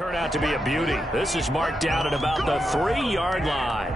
Turned out to be a beauty. This is marked down at about the 3-yard line.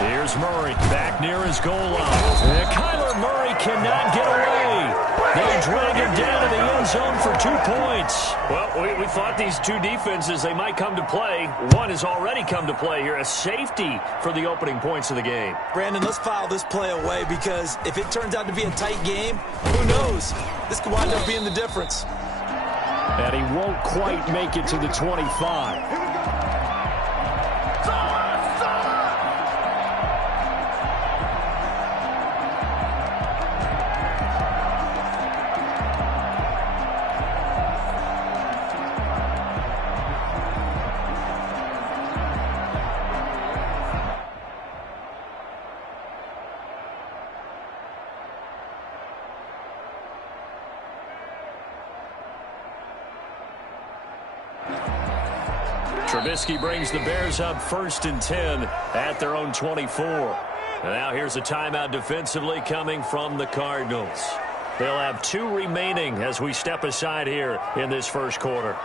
Here's Murray back near his goal line. And Kyler Murray cannot get away. They drag him down to the end zone for 2 points. Well, we thought these two defenses, they might come to play. One has already come to play here. A safety for the opening points of the game. Brandon, let's file this play away because if it turns out to be a tight game, who knows? This could wind up being the difference. And he won't quite make it to the 25. Trubisky brings the Bears up 1st and 10 at their own 24. And now here's a timeout defensively coming from the Cardinals. They'll have 2 remaining as we step aside here in this first quarter.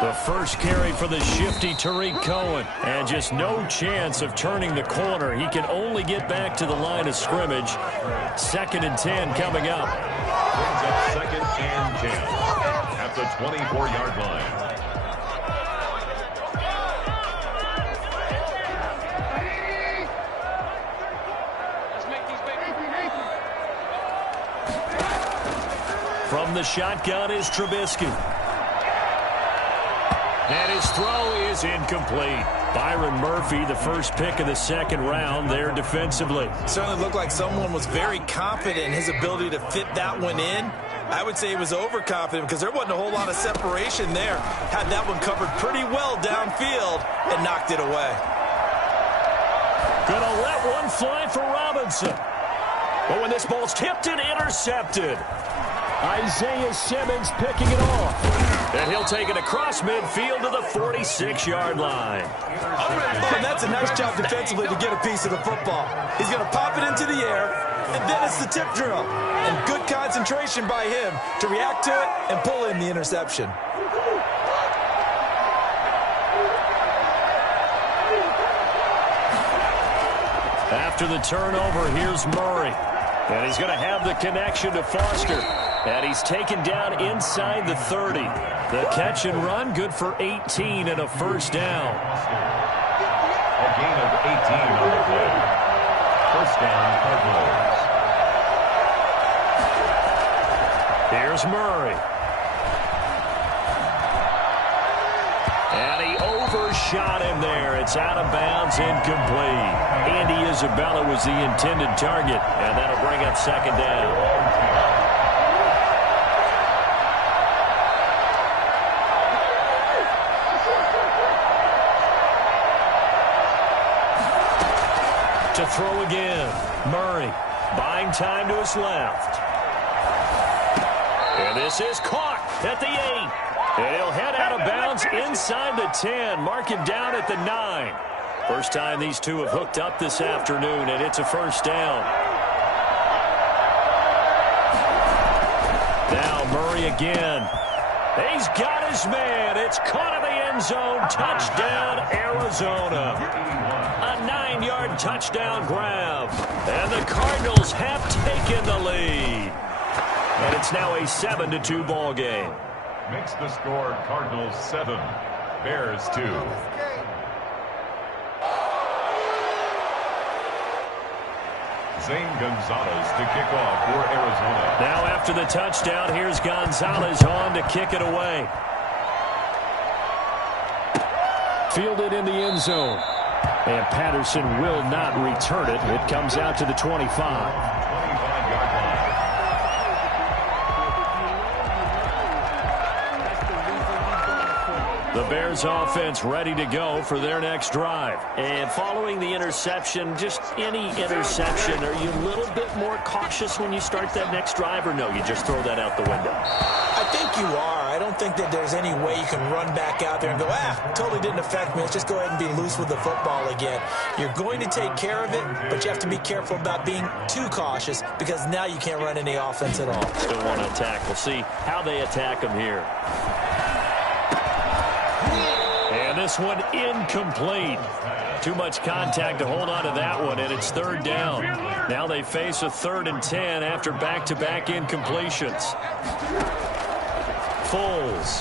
The first carry for the shifty Tariq Cohen. And just no chance of turning the corner. He can only get back to the line of scrimmage. 2nd and 10 coming up. Brings up 2nd and 10 at the 24-yard line. From the shotgun is Trubisky. And his throw is incomplete. Byron Murphy, the first pick of the 2nd round there defensively. Certainly looked like someone was very confident in his ability to fit that one in. I would say he was overconfident because there wasn't a whole lot of separation there. Had that one covered pretty well downfield and knocked it away. Gonna let one fly for Robinson. But when this ball's tipped and intercepted. Isaiah Simmons picking it off. And he'll take it across midfield to the 46-yard line. Oh, and that's a nice job defensively to get a piece of the football. He's going to pop it into the air, and then it's the tip drill. And good concentration by him to react to it and pull in the interception. After the turnover, here's Murray. And he's going to have the connection to Foster. And he's taken down inside the 30. The catch and run, good for 18 and a first down. A gain of 18 on the play. First down, Cardinals. Here's Murray. And he overshot him there. It's out of bounds, incomplete. Andy Isabella was the intended target. And that'll bring up 2nd down. To throw again. Murray buying time to his left. And this is caught at the 8. And he'll head out of bounds inside the 10. Mark him down at the 9. First time these two have hooked up this afternoon, and it's a first down. Now Murray again. He's got his man. It's caught in the end zone. Touchdown, Arizona. A 9-yard touchdown grab. And the Cardinals have taken the lead. And it's now a 7-2 ball game. Makes the score Cardinals 7, Bears 2. Zane Gonzalez to kick off for Arizona. Now after the touchdown, here's Gonzalez on to kick it away. Fielded in the end zone. And Patterson will not return it. It comes out to the 25. 25-yard line. The Bears offense ready to go for their next drive. And following the interception, just any interception, are you a little bit more cautious when you start that next drive, or no, you just throw that out the window? I think you are. I don't think that there's any way you can run back out there and go, totally didn't affect me. Let's just go ahead and be loose with the football again. You're going to take care of it, but you have to be careful about being too cautious because now you can't run any offense at all. Still want to attack. We'll see how they attack them here. And this one incomplete. Too much contact to hold on to that one, and it's third down. Now they face a 3rd and 10 after back-to-back incompletions. Foles.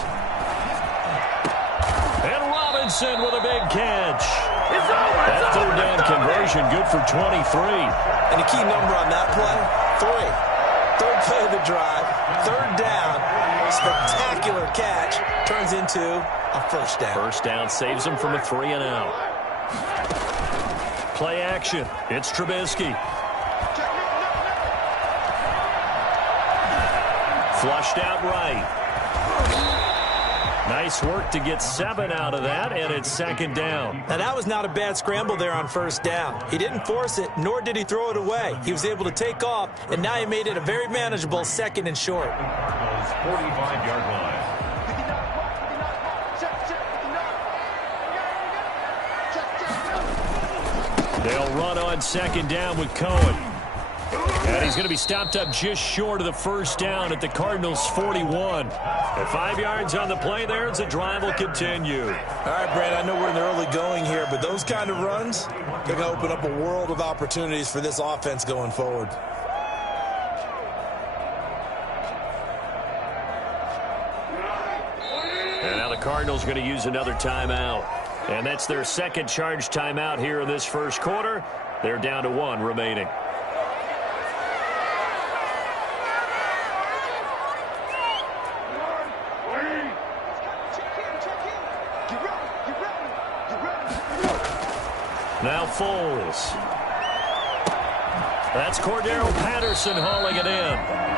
And Robinson with a big catch. That third down conversion good for 23. And the key number on that play, 3. Third play of the drive, 3rd down, spectacular catch, turns into a first down. First down saves him from a 3-and-out. Play action. It's Trubisky. Flushed out right. Nice work to get 7 out of that, and it's 2nd down. Now, that was not a bad scramble there on first down. He didn't force it, nor did he throw it away. He was able to take off, and now he made it a very manageable 2nd and short. 45-yard line. They'll run on 2nd down with Cohen. And he's going to be stopped up just short of the first down at the Cardinals' 41. At 5 yards on the play there as the drive will continue. All right, Brad, I know we're in the early going here, but those kind of runs, they're going to open up a world of opportunities for this offense going forward. And now the Cardinals going to use another timeout. And that's their 2nd charge timeout here in this first quarter. They're down to 1 remaining. Now Foles. That's Cordero Patterson hauling it in.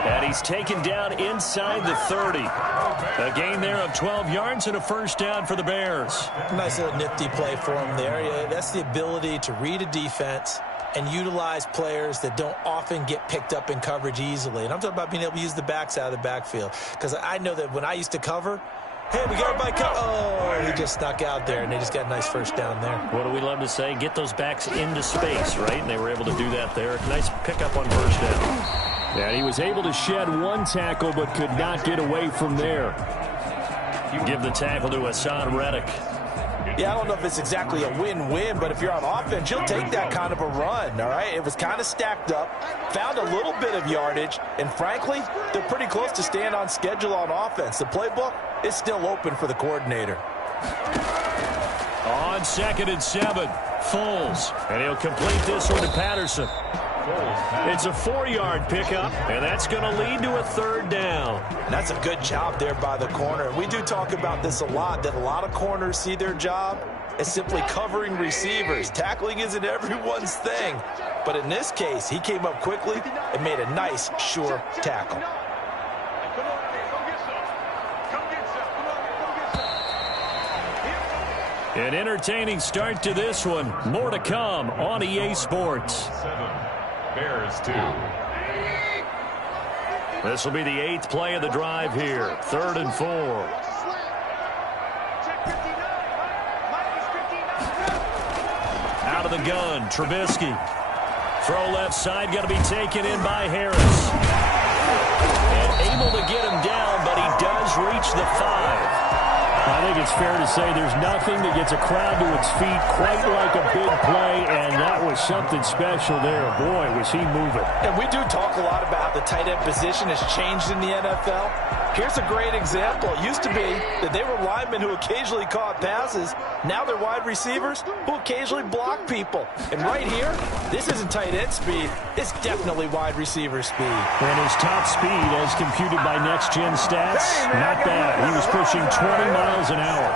And he's taken down inside the 30. A gain there of 12 yards and a first down for the Bears. Nice little nifty play for him there. Yeah, that's the ability to read a defense and utilize players that don't often get picked up in coverage easily. And I'm talking about being able to use the backs out of the backfield. Because I know that when I used to cover, hey, we got everybody covered. Oh, he just snuck out there, and they just got a nice first down there. What do we love to say? Get those backs into space, right? And they were able to do that there. Nice pickup on first down. And he was able to shed 1 tackle but could not get away from there. You give the tackle to Hassan Reddick. Yeah, I don't know if it's exactly a win-win, but if you're on offense, you'll take that kind of a run, all right? It was kind of stacked up, found a little bit of yardage, and frankly, they're pretty close to staying on schedule on offense. The playbook is still open for the coordinator. On 2nd and 7, Foles. And he'll complete this one to Patterson. It's a 4-yard pickup, and that's going to lead to a 3rd down. That's a good job there by the corner. We do talk about this a lot, that a lot of corners see their job as simply covering receivers. Tackling isn't everyone's thing. But in this case, he came up quickly and made a nice, sure tackle. An entertaining start to this one. More to come on EA Sports. 7, Bears 2. This will be the 8th play of the drive here. 3rd and 4. Out of the gun, Trubisky. Throw left side, got to be taken in by Harris. And able to get him down, but he does reach the 5. I think it's fair to say there's nothing that gets a crowd to its feet quite like a big play, and that was something special there. Boy, was he moving. And we do talk a lot about how the tight end position has changed in the NFL. Here's a great example. It used to be that they were linemen who occasionally caught passes. Now they're wide receivers who occasionally block people. And right here, this isn't tight end speed. It's definitely wide receiver speed. And his top speed, as computed by next-gen stats, not bad. He was pushing 20 miles an hour.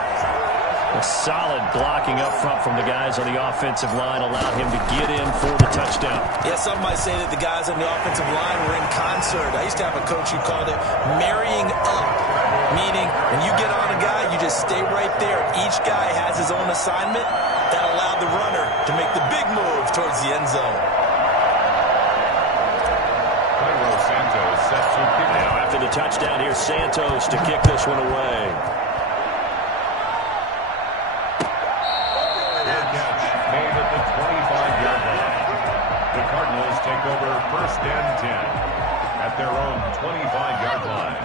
A solid blocking up front from the guys on the offensive line allowed him to get in for the touchdown. Yeah, some might say that the guys on the offensive line were in concert. I used to have a coach who called it marrying up, meaning when you get on a guy, you just stay right there. Each guy has his own assignment. That allowed the runner to make the big move towards the end zone. Now after the touchdown, here's Santos to kick this one away. Cardinals take over 1st and 10 at their own 25-yard line.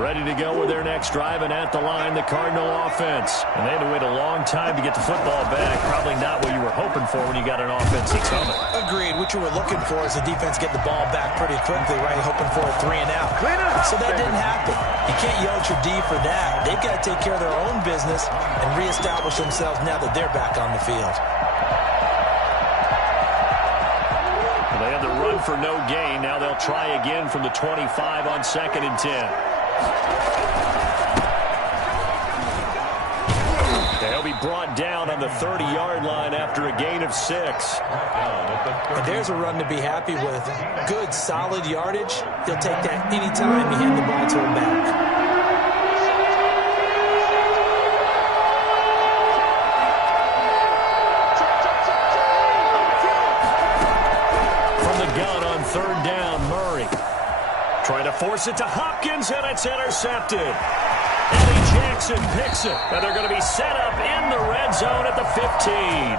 Ready to go with their next drive, and at the line, the Cardinal offense. And they had to wait a long time to get the football back. Probably not what you were hoping for when you got an offense that's coming. Agreed. What you were looking for is the defense get the ball back pretty quickly, right? Hoping for a 3 and out. So that didn't happen. You can't yell at your D for that. They've got to take care of their own business and reestablish themselves now that they're back on the field. Well, they had the run for no gain. Now they'll try again from the 25 on 2nd and 10. They'll be brought down on the 30-yard line after a gain of 6. And there's a run to be happy with. Good, solid yardage. He'll take that anytime you hand the ball to him back. From the gun on 3rd down, Murray. Trying to force it to Hopkins, and it's intercepted. Eddie Jackson picks it, and they're going to be set up in the red zone at the 15.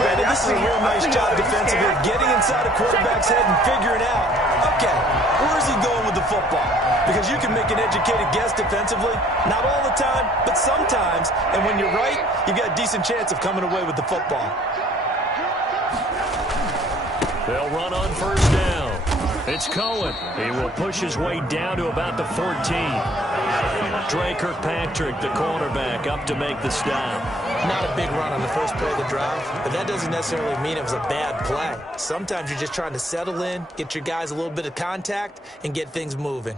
Brandon, this is a real nice job defensively, getting inside a quarterback's head and figuring out, okay, where's he going with the football? Because you can make an educated guess defensively, not all the time, but sometimes, and when you're right, you've got a decent chance of coming away with the football. They'll run on 1st down. It's Cohen. He will push his way down to about the 14. Dre Kirkpatrick, the cornerback, up to make the stop. Not a big run on the first play of the drive, but that doesn't necessarily mean it was a bad play. Sometimes you're just trying to settle in, get your guys a little bit of contact, and get things moving.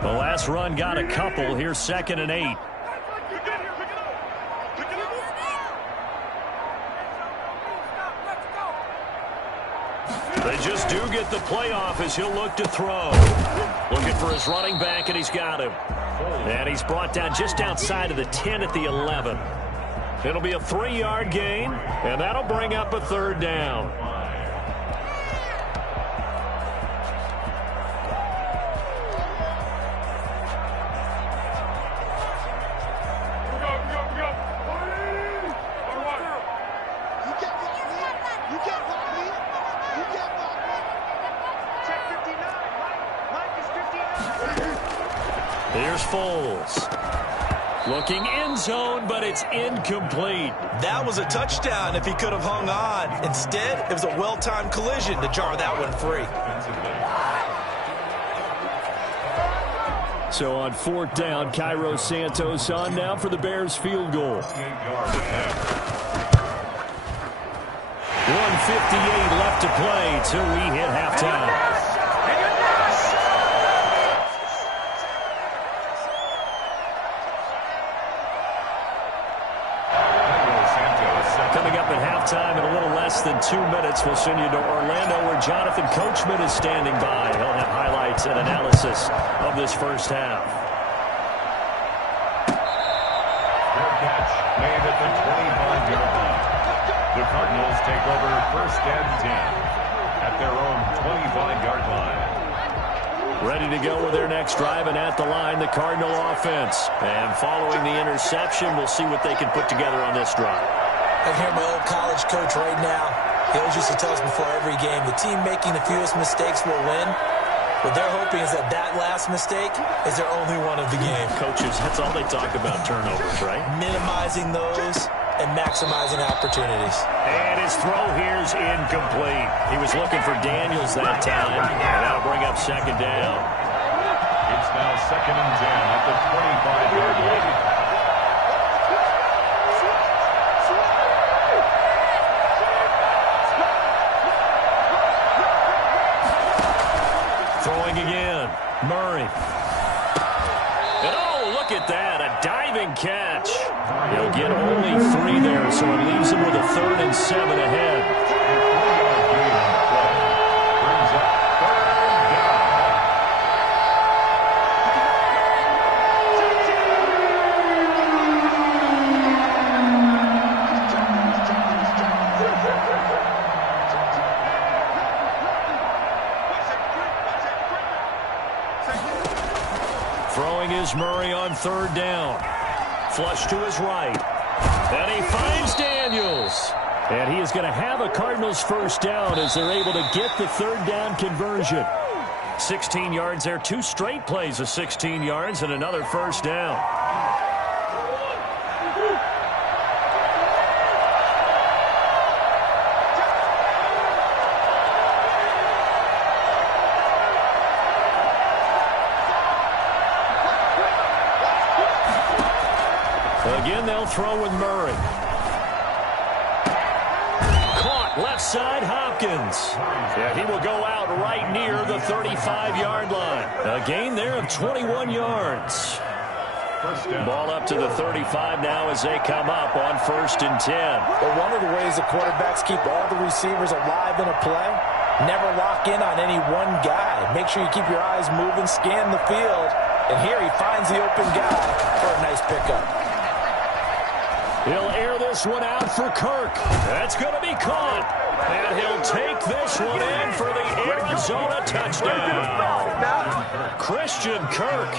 The last run got a couple. Here's 2nd and 8. They just do get the playoff as he'll look to throw. Looking for his running back, and he's got him. And he's brought down just outside of the 10 at the 11. It'll be a 3-yard gain, and that'll bring up a 3rd down. Here's Foles. Looking end zone, but it's incomplete. That was a touchdown if he could have hung on. Instead, it was a well-timed collision to jar that one free. So on 4th down, Cairo Santos on now for the Bears field goal. 1:58 left to play till we hit halftime. Time in a little less than 2 minutes. We'll send you to Orlando, where Jonathan Coachman is standing by. He'll have highlights and analysis of this first half. Fair catch made at the 25-yard line. The Cardinals take over 1st and 10 at their own 25-yard line. Ready to go with their next drive, and at the line, the Cardinal offense. And following the interception, we'll see what they can put together on this drive. I hear my old college coach right now. He always used to tell us before every game, the team making the fewest mistakes will win. What they're hoping is that that last mistake is their only one of the game. Coaches, that's all they talk about, turnovers, right? Minimizing those and maximizing opportunities. And his throw here's incomplete. He was looking for Daniels that time, and that'll bring up second down. It's now 2nd and 10 at the 25-yard line. Throwing again, Murray. And oh, look at that, a diving catch. He'll get only 3 there, so it leaves him with a 3rd and 7 ahead. Brings up 3rd down. Throwing is Murray on 3rd down. Flush to his right. And he finds Daniels. And he is going to have a Cardinals first down as they're able to get the 3rd down conversion. 16 yards there. 2 straight plays of 16 yards and another first down. Again, they'll throw with Murray. Caught left side, Hopkins. And he will go out right near the 35-yard line. A gain there of 21 yards. Ball up to the 35 now as they come up on 1st and 10. But one of the ways the quarterbacks keep all the receivers alive in a play, never lock in on any one guy. Make sure you keep your eyes moving, scan the field. And here he finds the open guy for a nice pickup. He'll air this one out for Kirk. That's going to be caught. And he'll take this one in for the Arizona touchdown. Christian Kirk,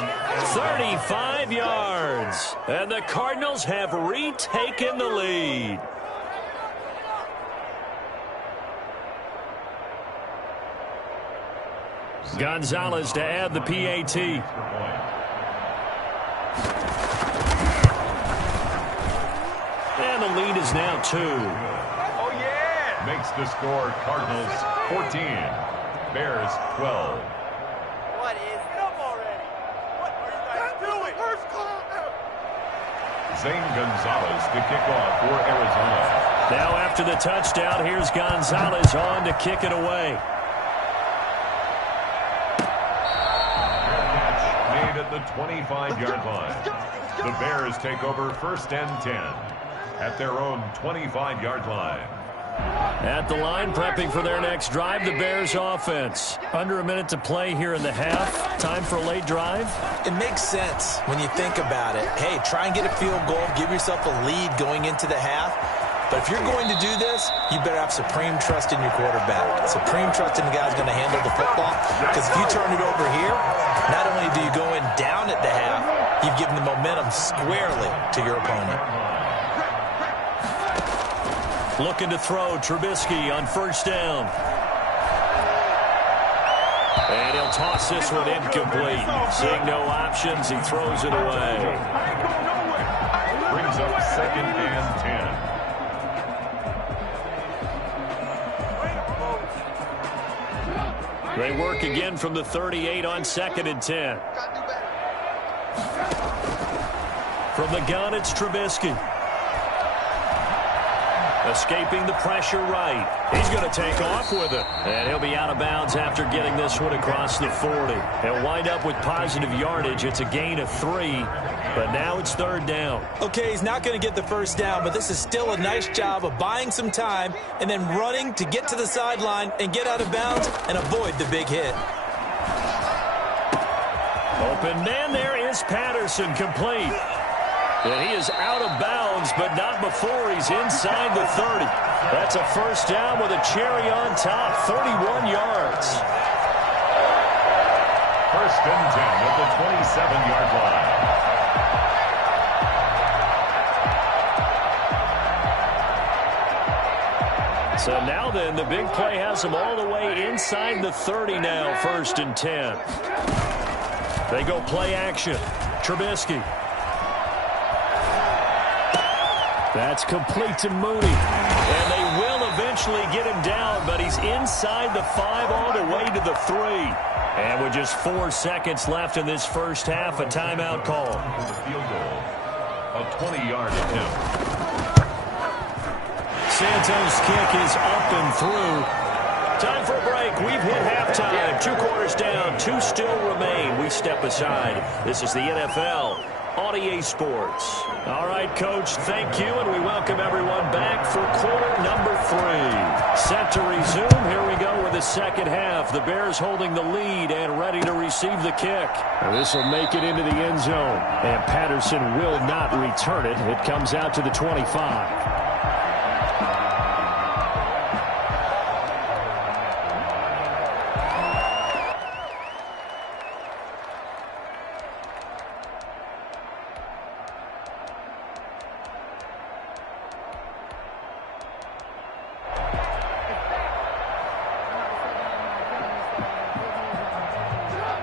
35 yards. And the Cardinals have retaken the lead. Gonzalez to add the PAT. And the lead is now 2. Oh, yeah! Makes the score Cardinals 14, Bears 12. What is up already? What are you guys doing? Zane Gonzalez to kick off for Arizona. Now after the touchdown, here's Gonzalez on to kick it away. Catch made at the 25-yard line. The Bears take over 1st and 10 at their own 25-yard line. At the line, prepping for their next drive, the Bears offense. Under a minute to play here in the half. Time for a late drive. It makes sense when you think about it. Hey, try and get a field goal, give yourself a lead going into the half. But if you're going to do this, you better have supreme trust in your quarterback. Supreme trust in the guy who's going to handle the football. Because if you turn it over here, not only do you go in down at the half, you've given the momentum squarely to your opponent. Looking to throw, Trubisky on 1st down. And he'll toss this one incomplete. Seeing no options, he throws it away. Brings up 2nd and 10. They work again from the 38 on 2nd and 10. From the gun, it's Trubisky. Escaping the pressure right. He's going to take off with it. And he'll be out of bounds after getting this one across the 40. He'll wind up with positive yardage. It's a gain of 3, but now it's 3rd down. Okay, he's not going to get the first down, but this is still a nice job of buying some time and then running to get to the sideline and get out of bounds and avoid the big hit. Open man, there is Patterson, complete. And he is out of bounds, but not before he's inside the 30. That's a first down with a cherry on top, 31 yards. 1st and 10 at the 27-yard line. So now then, the big play has them all the way inside the 30 now, 1st and 10. They go play action. Trubisky. That's complete to Mooney. And they will eventually get him down, but he's inside the 5 all the way to the 3. And with just 4 seconds left in this first half, a timeout call. Field goal, a 20-yard attempt. Santos' kick is up and through. Time for a break. We've hit halftime. 2 quarters down. 2 still remain. We step aside. This is the NFL on EA Sports. All right, Coach, thank you, and we welcome everyone back for quarter number 3. Set to resume. Here we go with the second half. The Bears holding the lead and ready to receive the kick. This will make it into the end zone, and Patterson will not return it. It comes out to the 25.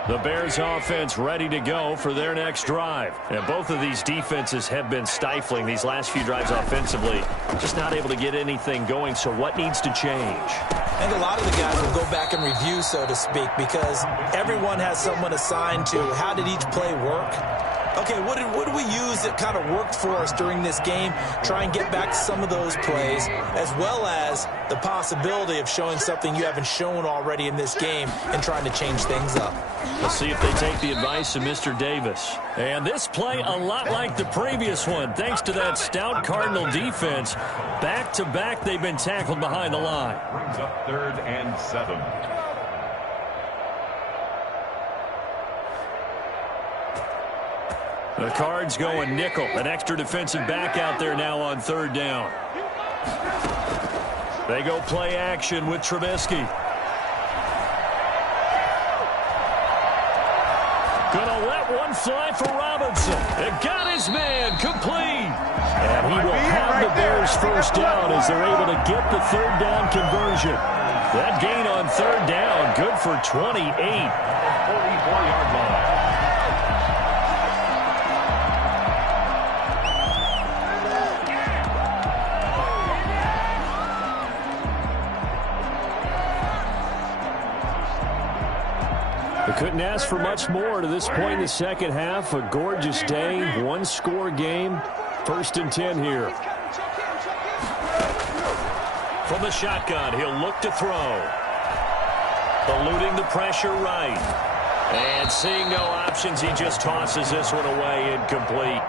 The Bears offense ready to go for their next drive. And both of these defenses have been stifling these last few drives offensively. Just not able to get anything going, so what needs to change? I think a lot of the guys will go back and review, so to speak, because everyone has someone assigned to how did each play work. Okay, what did we use that kind of worked for us during this game? Try and get back to some of those plays, as well as the possibility of showing something you haven't shown already in this game and trying to change things up. We'll see if they take the advice of Mr. Davis. And this play a lot like the previous one, thanks to that stout Cardinal defense. Back-to-back, they've been tackled behind the line. Brings up 3rd and 7. The Cards going nickel. An extra defensive back out there now on 3rd down. They go play action with Trubisky. Gonna let one fly for Robinson. It got his man complete. And he will have the Bears first down as they're able to get the 3rd down conversion. That gain on 3rd down, good for 28. 44-yard line. They couldn't ask for much more to this point in the second half. A gorgeous day, 1-score game. 1st and 10 here. From the shotgun, he'll look to throw. Eluding the pressure right. And seeing no options, he just tosses this one away, incomplete.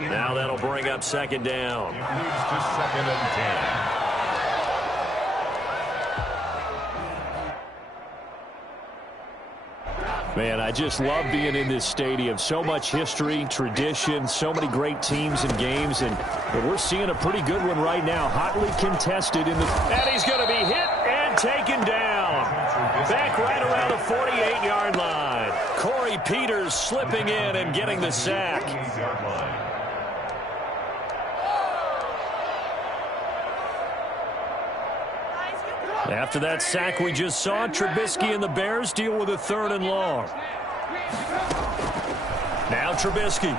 Now that'll bring up 2nd down. It leads to 2nd and 10. Man, I just love being in this stadium. So much history, tradition, so many great teams and games, and we're seeing a pretty good one right now. Hotly contested in the... And he's going to be hit and taken down. Back right around the 48-yard line. Corey Peters slipping in and getting the sack. After that sack we just saw, Trubisky and the Bears deal with a 3rd and long. Now Trubisky.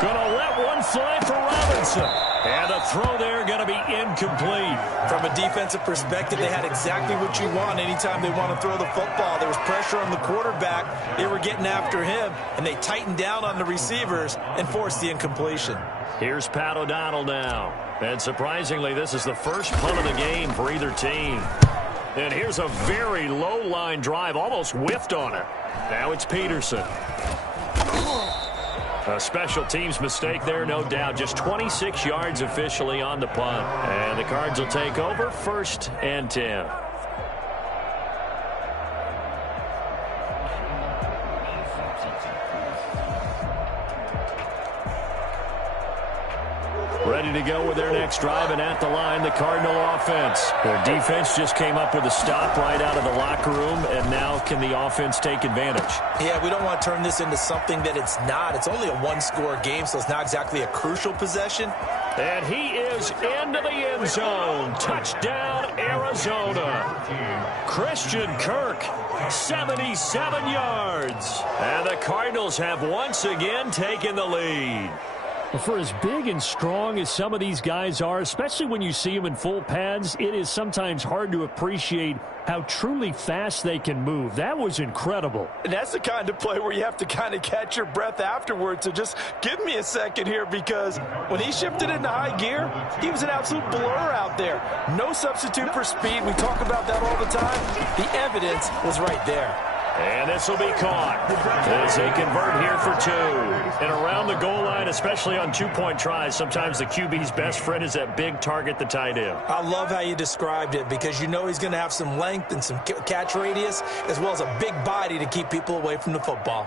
Gonna let one fly for Robinson. And a throw there going to be incomplete. From a defensive perspective, they had exactly what you want anytime they want to throw the football. There was pressure on the quarterback. They were getting after him, and they tightened down on the receivers and forced the incompletion. Here's Pat O'Donnell now. And surprisingly, this is the first punt of the game for either team. And here's a very low-line drive, almost whiffed on it. Now it's Peterson. A special teams mistake there, no doubt. Just 26 yards officially on the punt. And the Cards will take over, 1st and 10. Ready to go with their next drive, and at the line, the Cardinal offense. Their defense just came up with a stop right out of the locker room, and now can the offense take advantage? Yeah, we don't want to turn this into something that it's not. It's only a one-score game, so it's not exactly a crucial possession. And he is into the end zone. Touchdown, Arizona. Christian Kirk, 77 yards. And the Cardinals have once again taken the lead. For as big and strong as some of these guys are, especially when you see them in full pads, it is sometimes hard to appreciate how truly fast they can move. That was incredible. And that's the kind of play where you have to kind of catch your breath afterwards. So just give me a second here, because when he shifted into high gear, he was an absolute blur out there. No substitute for speed. We talk about that all the time. The evidence was right there. And this will be caught as they convert here for 2. And around the goal line, especially on two-point tries, sometimes the QB's best friend is that big target, the tight end. I love how you described it, because you know he's going to have some length and some catch radius, as well as a big body to keep people away from the football.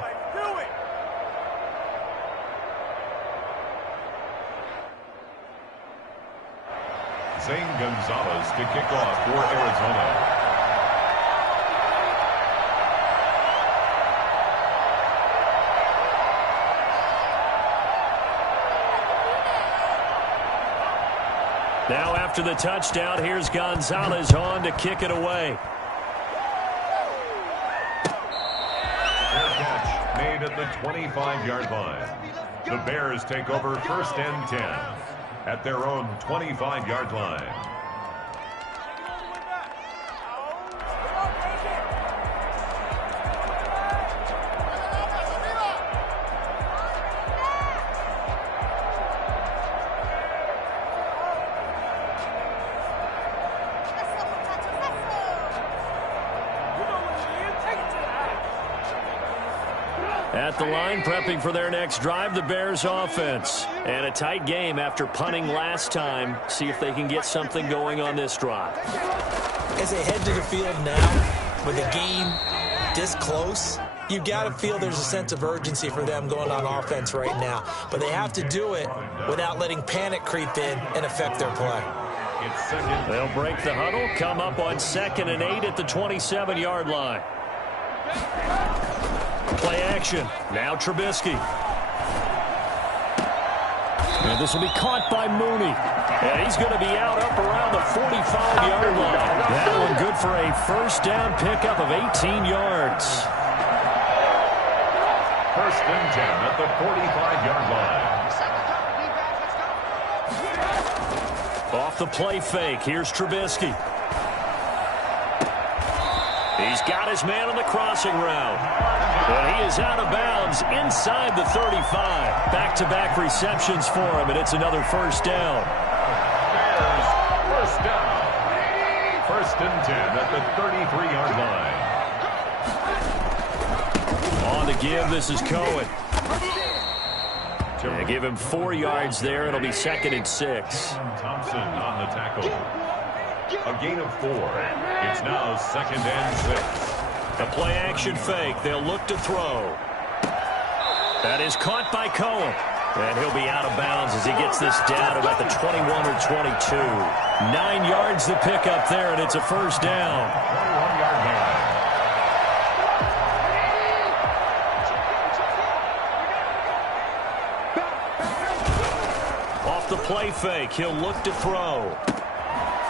Zane Gonzalez to kick off for Arizona. Now after the touchdown, here's Gonzalez on to kick it away. Fair catch made at the 25-yard line. The Bears take over 1st and 10 at their own 25-yard line. At the line, prepping for their next drive, the Bears offense. And a tight game after punting last time. See if they can get something going on this drive. As they head to the field now, with the game this close, you've got to feel there's a sense of urgency for them going on offense right now. But they have to do it without letting panic creep in and affect their play. They'll break the huddle, come up on 2nd and 8 at the 27-yard line. Play action. Now Trubisky. And this will be caught by Mooney. And he's going to be out up around the 45-yard line. That one good for a 1st down pickup of 18 yards. 1st and 10 at the 45-yard line. Off the play fake. Here's Trubisky. He's got his man on the crossing route. And he is out of bounds inside the 35. Back-to-back receptions for him, and it's another 1st down. Bears 1st down. 1st and 10 at the 33-yard line. On the give, this is Cohen. They give him 4 yards there. It'll be 2nd and 6. Thompson on the tackle. A gain of 4. It's now 2nd and 6. A play-action fake. They'll look to throw. That is caught by Cohen. And he'll be out of bounds as he gets this down about the 21 or 22. 9 yards to pick up there, and it's a 1st down. 21-yard line. Off the play fake, he'll look to throw.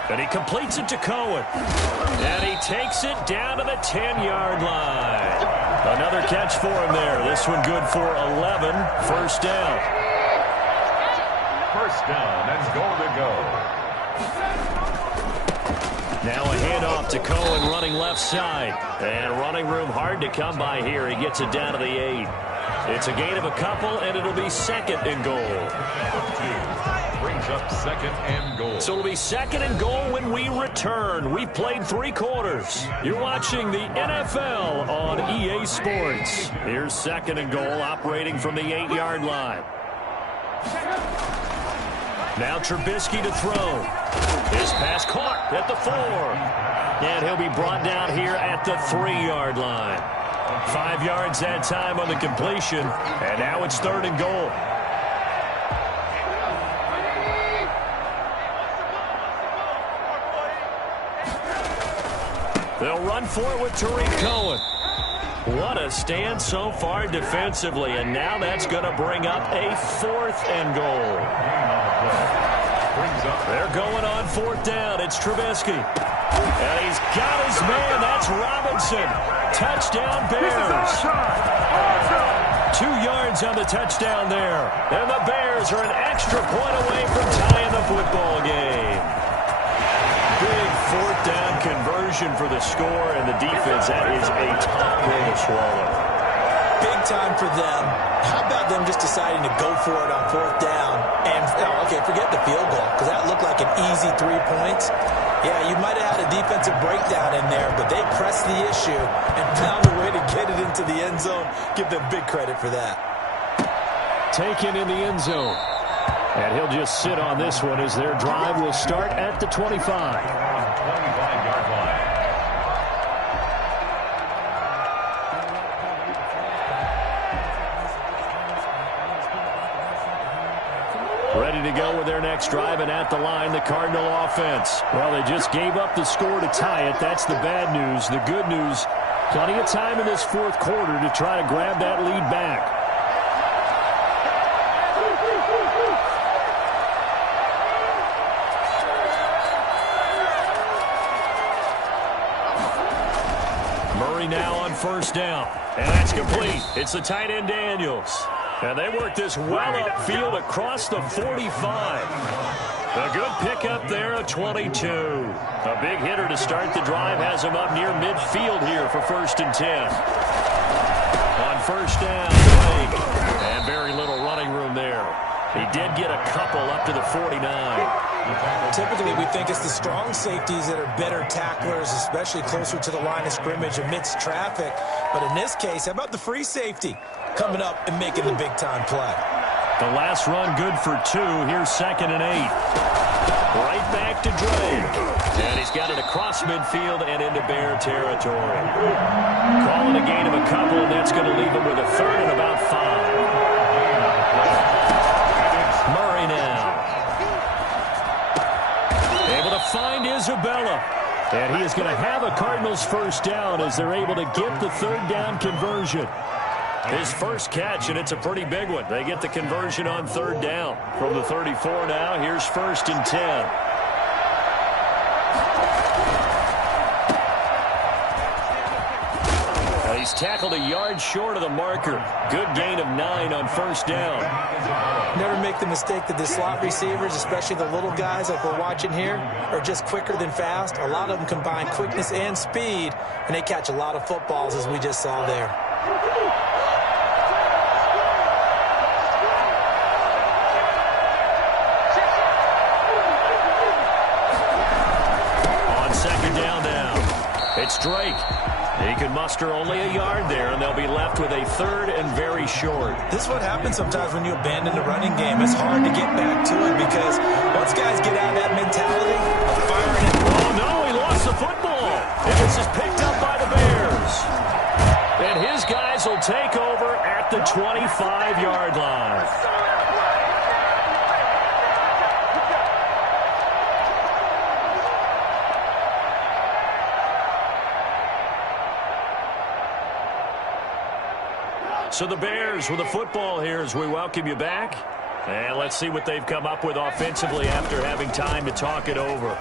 And he completes it to Cohen. And he takes it down to the 10-yard line. Another catch for him there. This one good for 11. 1st down. 1st down and goal to go. Now a handoff to Cohen running left side. And running room hard to come by here. He gets it down to the 8. It's a gain of a couple, and it'll be second and goal. Brings up second and goal. So it'll be second and goal when we return. We've played 3 quarters. You're watching the NFL on EA Sports. Here's second and goal, operating from the 8-yard line. Now Trubisky to throw. His pass caught at the 4. And he'll be brought down here at the 3-yard line. 5 yards that time on the completion. And now it's third and goal. They'll run for it with Tariq Cohen. What a stand so far defensively, and now that's going to bring up a 4th and goal. They're going on 4th down. It's Trubisky. And he's got his man. That's Robinson. Touchdown Bears. 2 yards on the touchdown there. And the Bears are an extra point away from tying the football game. Big 4th down conversion for the score, and the defense, that is a tough pill to swallow. Big time for them. How about them just deciding to go for it on 4th down? And, okay, forget the field goal, because that looked like an easy 3 points. Yeah, you might have had a defensive breakdown in there, but they pressed the issue and found a way to get it into the end zone. Give them big credit for that. Taken in the end zone. And he'll just sit on this one as their drive will start at the 25. 25-yard line. Ready to go with their next drive, and at the line, the Cardinal offense. Well, they just gave up the score to tie it. That's the bad news. The good news, plenty of time in this 4th quarter to try to grab that lead back. Now on 1st down, and that's complete. It's the tight end Daniels, and they work this well upfield across the 45. A good pickup there, a 22. A big hitter to start the drive, has him up near midfield here for 1st and 10. On 1st down, Blake, and very little running room there. He did get a couple up to the 49. Typically, we think it's the strong safeties that are better tacklers, especially closer to the line of scrimmage amidst traffic. But in this case, how about the free safety coming up and making the big-time play? The last run good for 2. Here's 2nd and 8. Right back to Drake. And he's got it across midfield and into Bear territory. Calling a gain of a couple, and that's going to leave him with a 3rd and about 5. Murray now. Able to find Isabella. And he is going to have a Cardinals 1st down as they're able to get the 3rd down conversion. His first catch, and it's a pretty big one. They get the conversion on 3rd down. From the 34 now, here's 1st and 10. He's tackled a yard short of the marker. Good gain of 9 on 1st down. Never make the mistake that the slot receivers, especially the little guys like we're watching here, are just quicker than fast. A lot of them combine quickness and speed, and they catch a lot of footballs, as we just saw there. On 2nd down now, it's Drake. He can muster only a yard there, and they'll be left with a 3rd and very short. This is what happens sometimes when you abandon the running game. It's hard to get back to it because once guys get out of that mentality of firing it. Oh, no, he lost the football. And this is picked up by the Bears. And his guys will take over at the 25-yard line. So the Bears with the football here as we welcome you back. And let's see what they've come up with offensively after having time to talk it over.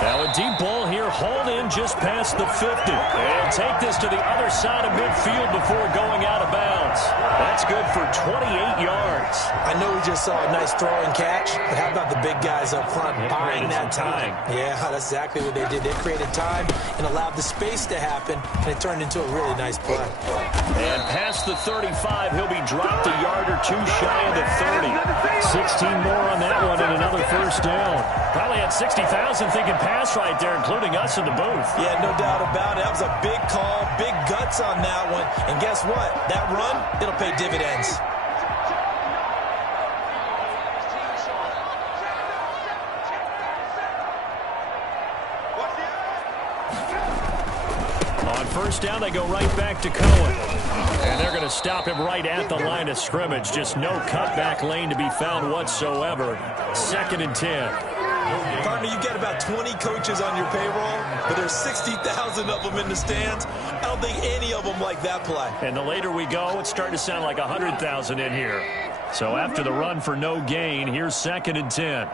Now a deep ball here, hauled in just past the 50. And take this to the other side of midfield before going out of bounds. That's good for 28 yards. I know we just saw a nice throw and catch, but how about the big guys up front buying that time? Yeah, that's exactly what they did. They created time and allowed the space to happen, and it turned into a really nice play. And past the 35, he'll be dropped a yard or two shy of the 30. 16 more on that one and another first down. Probably had 60,000 thinking pass right there, including us in the booth. Yeah, no doubt about it. That was a big call, big guts on that one. And guess what? That run, it'll pay dividends. On first down, they go right back to Cohen. And they're going to stop him right at the line of scrimmage. Just no cutback lane to be found whatsoever. 2nd and 10. Partner, you get about 20 coaches on your payroll, but there's 60,000 of them in the stands. I don't think any of them like that play. And the later we go, it's starting to sound like 100,000 in here. So after the run for no gain, here's 2nd and 10.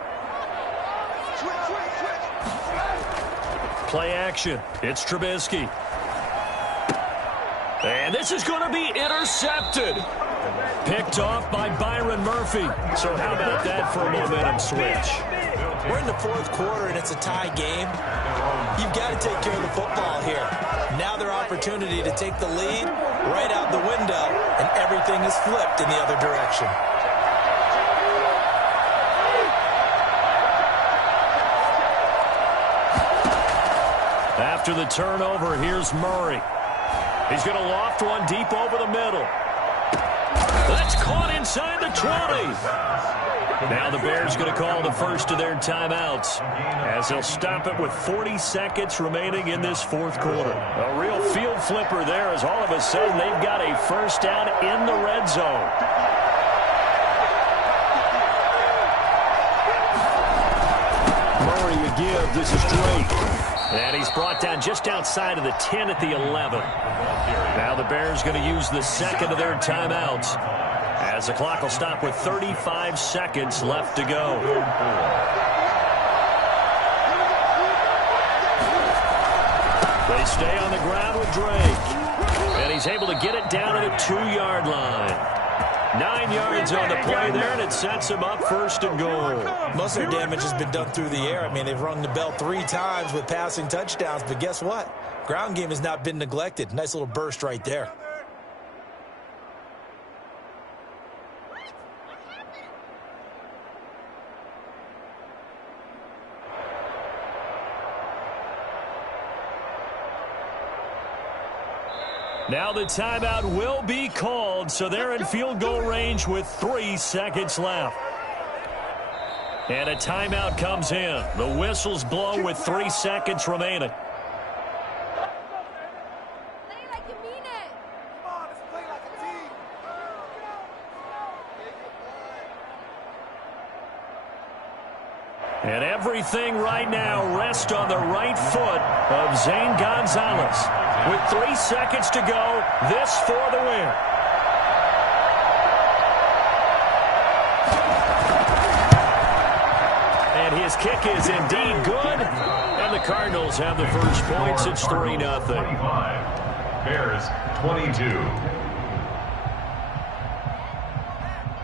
Play action. It's Trubisky. And this is going to be intercepted. Picked off by Byron Murphy. So how about that for a momentum switch? We're in the 4th quarter, and it's a tie game. You've got to take care of the football here. Now their opportunity to take the lead right out the window, and everything is flipped in the other direction. After the turnover, here's Murray. He's going to loft one deep over the middle. That's caught inside the 20. Now the Bears going to call the first of their timeouts as they'll stop it with 40 seconds remaining in this 4th quarter. A real field flipper there as all of a sudden they've got a first down in the red zone. Murray again. This is Drake. And he's brought down just outside of the 10 at the 11. Now the Bears going to use the 2nd of their timeouts as the clock will stop with 35 seconds left to go. They stay on the ground with Drake. And he's able to get it down to the 2-yard line. 9 yards on the play there, and it sets him up 1st and goal. Most of their damage has been done through the air. I mean, they've rung the bell 3 times with passing touchdowns, but guess what? Ground game has not been neglected. Nice little burst right there. Now the timeout will be called, so they're in field goal range with 3 seconds left. And a timeout comes in. The whistles blow with 3 seconds remaining. And everything right now rests on the right foot of Zane Gonzalez. With 3 seconds to go, this for the win. And his kick is indeed good. And the Cardinals have the first points. It's 3-0. Bears 22.